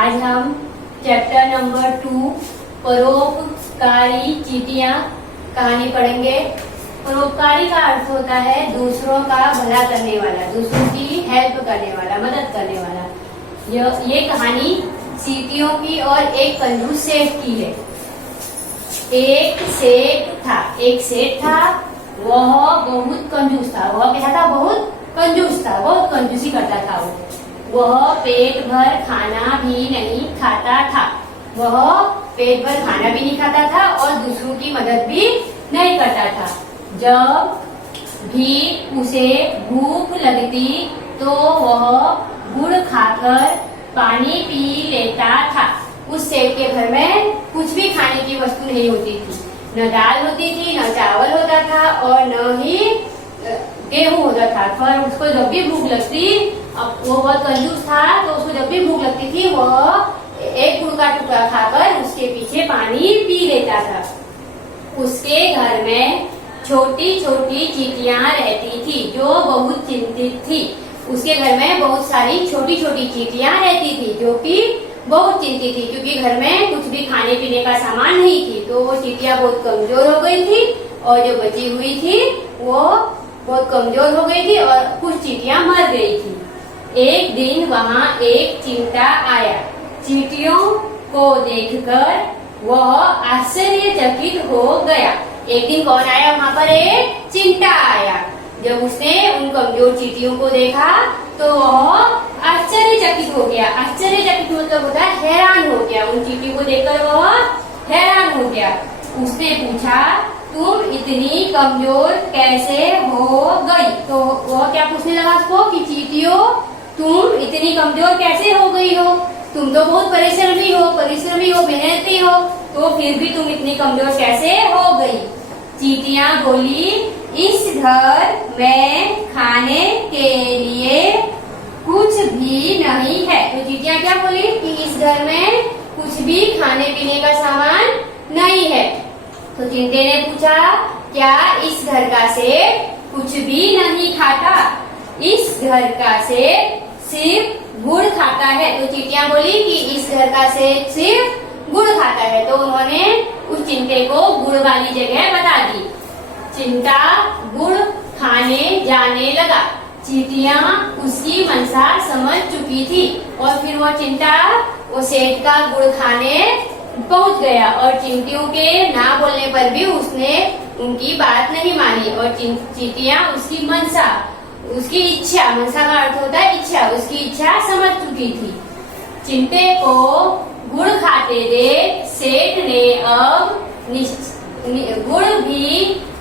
आज हम chapter number 2 परोपकारी चींटियां कहानी पढ़ेंगे। परोपकारी का अर्थ होता है दूसरों का भला करने वाला, दूसरों की हेल्प करने वाला, मदद करने वाला। ये कहानी चींटियों की और एक कंजूस सेठ की है। एक सेठ था, वह बहुत कंजूस था। वह क्या था? बहुत कंजूस था, बहुत कंजूसी करता था। वह पेट भर खाना भी नहीं खाता था। वह पेट भर खाना भी नहीं खाता था और दूसरों की मदद भी नहीं करता था। जब भी उसे भूख लगती तो वह गुड़ खाकर पानी पी लेता था। उस सेठ के घर में कुछ भी खाने की वस्तु नहीं होती थी। न दाल होती थी, न चावल होता था और न ही गेहूं होता था। पर उसको जब भी भूख लगती, अब वो बहुत कंजूस था, तो उसको जब भी भूख लगती थी वह एक गुड़ का टुकड़ा खाकर उसके पीछे पानी पी लेता था। उसके घर में छोटी छोटी चींटियां रहती थी जो बहुत चिंतित थी। उसके घर में बहुत सारी छोटी छोटी चींटियां रहती थी जो कि बहुत चिंतित थी, क्योंकि घर में कुछ भी खाने पीने का सामान नहीं थी। तो वो चींटियां बहुत कमजोर हो गई थी और जो बची हुई थी वो बहुत कमजोर हो गई थी और कुछ चींटियां मर गई थी। एक दिन वहाँ एक चिंटा आया। चींटियों को देखकर वह आश्चर्यचकित हो गया। एक दिन कौन आया वहाँ पर? एक चिंटा आया। जब उसने उन कमजोर चींटियों को देखा तो वह आश्चर्यचकित हो गया। आश्चर्यचकित मतलब होता है हैरान हो गया। उन चींटियों को देखकर वह हैरान हो गया। उसने पूछा, तुम इतनी कमजोर कैसे हो गई? तो वह क्या पूछने लगा उसको कि चींटियों, तुम इतनी कमजोर कैसे हो गई हो? तुम तो बहुत परिश्रमी हो, मेहनती हो, तो फिर भी तुम इतनी कमजोर कैसे हो गई? चींटियां बोली, इस घर में खाने के लिए कुछ भी नहीं है। तो चींटियां क्या बोली कि इस घर में कुछ भी खाने पीने का सामान नहीं है। तो चिंटे ने पूछा, क्या इस घर का सेठ कुछ भी नहीं खाता? इस घर का सेठ सिर्फ गुड़ खाता है। तो चींटियां बोली कि इस घर का सेठ सिर्फ गुड़ खाता है। तो उन्होंने उस चिंटे को गुड़ वाली जगह बता दी। चिंटा गुड़ खाने जाने लगा। चींटियां उसकी मंशा समझ चुकी थी और फिर वो चिंटा वो सेठ का गुड़ खाने पहुंच गया और चींटियों के ना बोलने पर भी उसने उनकी बात नहीं मानी और चींटियां उसकी मंशा, उसकी इच्छा, मंशा का अर्थ होता है इच्छा, उसकी इच्छा समझ चुकी थी। चिंटे को गुड़ खाते देख सेठ ने अब गुड़ भी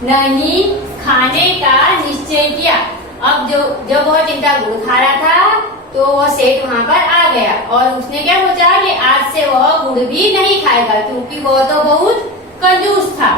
नहीं खाने का निश्चय किया। अब जब वह चिंटा गुड़ खा रहा था तो वह सेठ वहाँ पर आ गया और उसने क्या सोचा कि आज से वह गुड़ भी नहीं खाएगा, क्योंकि वह तो बहुत कंजूस था।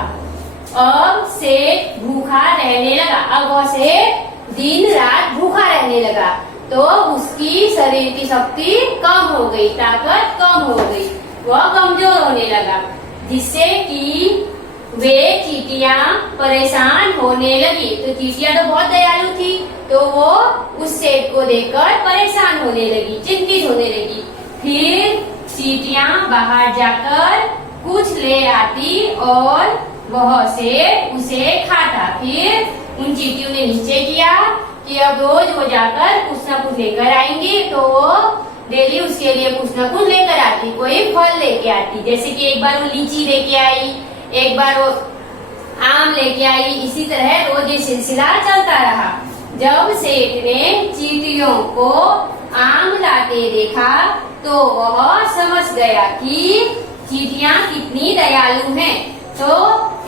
अब सेठ भूखा रहने लगा। अब वह सेठ दिन रात भूखा रहने लगा तो उसकी शरीर की शक्ति कम हो गई, ताकत कम हो गई, वह कमजोर होने लगा, जिससे कि वे चींटियां परेशान होने लगी। तो चींटियां तो बहुत दयालु थी, तो वो उस सेठ को देखकर परेशान होने लगी, चिंतित होने लगी। फिर चींटियां बाहर जाकर कुछ ले आती और वह सेठ उसे खाता। फिर उन चींटियों ने निश्चय किया कि अब रोज वो जाकर कुछ न कुछ लेकर आएंगी। तो वो डेली उसके लिए कुछ न कुछ लेकर आती, कोई फल लेके आती। जैसे कि एक बार वो लीची लेके आई, एक बार वो आम लेके आई। इसी तरह रोज ये सिलसिला चलता रहा। जब सेठ ने चींटियों को आम लाते देखा तो वह समझ गया कि चींटियां कितनी दयालु हैं। तो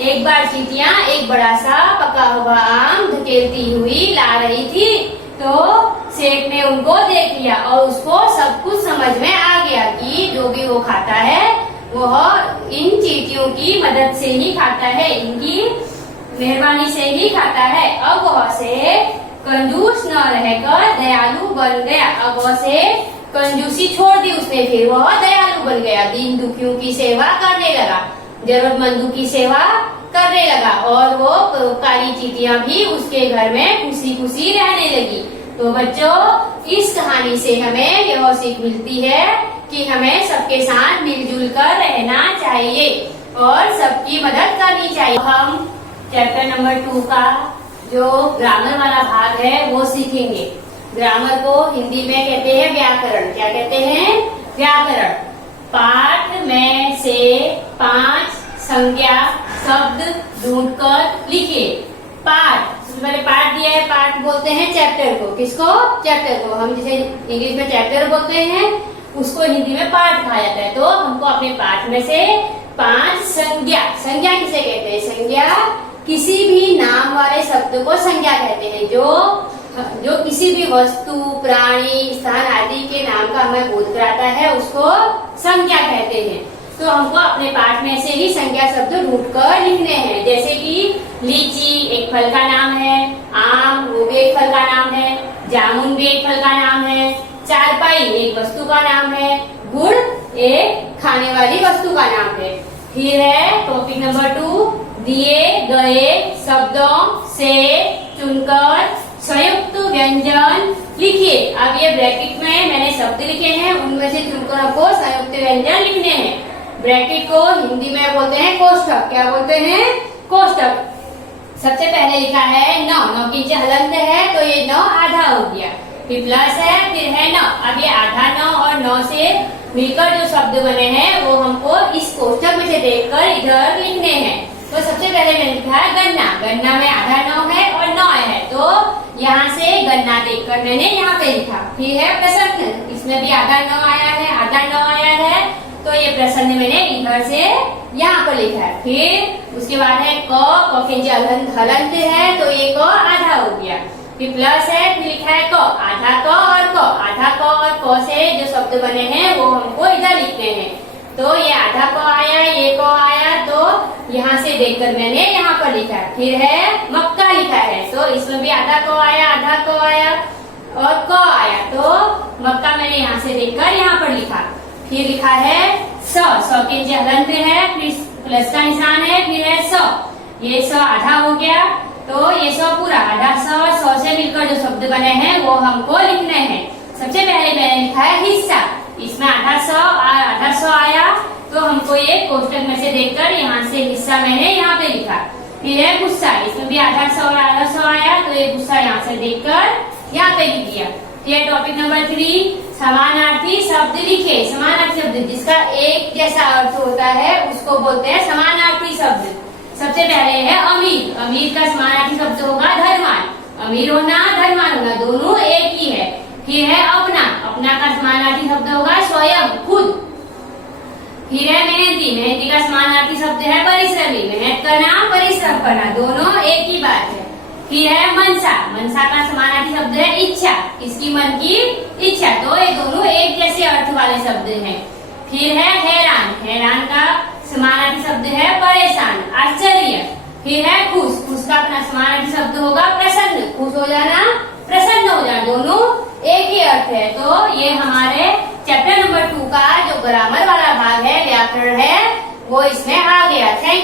एक बार चींटियां एक बड़ा सा पका हुआ आम धकेलती हुई ला रही थी। तो सेठ ने उनको देख लिया और उसको सब कुछ समझ में आ गया कि जो भी वो खाता है वह इन चींटियों की मदद से ही खाता है, इनकी मेहरबानी से ही खाता है। अब वह सेठ कंजूस न रहकर दयालु बन गया। अब वह सेठ कंजूसी छोड़ दी उसने, फिर वह दयालु बन गया। दीन दुखियों की सेवा करने लगा, जरूरतमंदों की सेवा करने लगा और वो परोपकारी चींटियां भी उसके घर में खुशी खुशी रहने लगी। तो बच्चों, इस कहानी से हमें यह सीख मिलती है कि हमें सबके साथ मिलजुल कर रहना चाहिए और सबकी मदद करनी चाहिए। हम चैप्टर नंबर 2 का जो ग्रामर वाला भाग है वो सीखेंगे। ग्रामर को हिंदी में कहते हैं व्याकरण। क्या कहते हैं? व्याकरण। पाठ में से 5 संज्ञा शब्द ढूंढकर लिखिए। पाठ, सबसे पहले पाठ दिया है, पाठ बोलते हैं चैप्टर को। किसको? चैप्टर को। हम जैसे इंग्लिश में चैप्टर बोलते हैं, उसको हिंदी में पाठ कहा जाता है। तो हमको अपने पाठ में से 5 संज्ञा, संज्ञा किसे कहते हैं? संज्ञा किसी भी नाम वाले शब्द को संज्ञा कहते हैं। जो किसी भी वस्तु, प्राणी, स्थान आदि के नाम का हमें बोध कराता है उसको संज्ञा कहते हैं। तो हमको अपने पाठ में से ही संज्ञा शब्द ढूंढकर लिखने हैं। जैसे कि लीची एक फल का नाम है, आम वो भी एक फल का नाम है, जामुन भी एक फल का नाम है, चारपाई एक वस्तु का नाम है, गुड़ एक खाने वाली वस्तु का नाम है। फिर है टॉपिक नंबर 2, दिए गए शब्दों से चुनकर संयुक्त व्यंजन लिखिए। अब ये ब्रैकेट में मैंने शब्द लिखे हैं, उनमें से चुनकर हमको संयुक्त व्यंजन लिखने हैं। ब्रैकेट को हिंदी में बोलते हैं कोष्ठक। क्या बोलते हैं? कोष्ठक। सबसे पहले लिखा है 9, 9 की नीचे हलंत है तो ये 9 आधा हो गया, फिर प्लस है, फिर है 9। अब ये आधा 9 और 9 से मिलकर जो शब्द बने हैं वो हमको इस कोष्ठक में से देखकर इधर लिखने हैं। तो सबसे पहले मैंने लिखा है गन्ना। गन्ना में आधा 9 है और 9 है, तो यहाँ से गन्ना देखकर मैंने यहाँ पे लिखा। फिर है प्रसन्न, इसमें भी आधा 9 आया है, आधा 9 आया है, तो ये प्रसन्न मैंने इधर से यहाँ पर लिखा है। फिर उसके बाद है क के नीचे हलंत है तो ये क आधा हो गया, फिर प्लस है, फिर लिखा है क, आधा क और क। आधा क और क से जो शब्द बने हैं वो हमको इधर लिखने हैं। तो ये आधा क आया, ये क आया, तो यहाँ से देखकर मैंने यहाँ पर लिखा है। फिर है मक्का लिखा है, तो इसमें भी आधा क आया, आधा क आया और क आया, तो मक्का मैंने यहाँ से देखकर यहाँ पर लिखा। फिर लिखा है स के नीचे हलंत है, फिर प्लस का निशान है, फिर है स। ये स आधा हो गया, तो ये 100 पूरा, आधा 100 से मिलकर जो शब्द बने हैं वो हमको लिखने हैं। सबसे पहले मैंने लिखा है हिस्सा, इसमें आधा 100 और आधा 100 आया, तो हमको ये कोष्ठक में से देखकर यहाँ से हिस्सा मैंने यहाँ पे लिखा। फिर है गुस्सा, इसमें भी आधा 100 और आधा 100 आया, तो ये गुस्सा यहाँ से देखकर यहाँ पे लिख दिया। फिर टॉपिक नंबर 3, समानार्थी शब्द लिखे। समानार्थी शब्द जिसका एक जैसा अर्थ होता है उसको बोलते हैं समानार्थी शब्द। सबसे पहले है अमीर। अमीर का समानार्थी शब्द होगा धनवान। अमीर होना, धनवान होना दोनों एक ही है। फिर है अपना। अपना का समानार्थी शब्द होगा स्वयं, खुद। फिर है मेहनती। मेहनती का समानार्थी शब्द है परिश्रमी। मेहनत करना, परिश्रम करना दोनों एक ही बात है। फिर है मनसा। मनसा का समानार्थी शब्द है इच्छा। इसकी मन की इच्छा, तो ये दोनों एक जैसे अर्थ वाले शब्द हैं। फिर है हैरान। हैरान का समानार्थी शब्द है परेशान, आश्चर्य। फिर है खुश। खुश का अपना समानार्थी शब्द होगा प्रसन्न। खुश हो जाना, प्रसन्न हो जाना, दोनों एक ही अर्थ है। तो ये हमारे चैप्टर नंबर 2 का जो ग्रामर वाला भाग है, व्याकरण है, वो इसमें आ गया। थैंक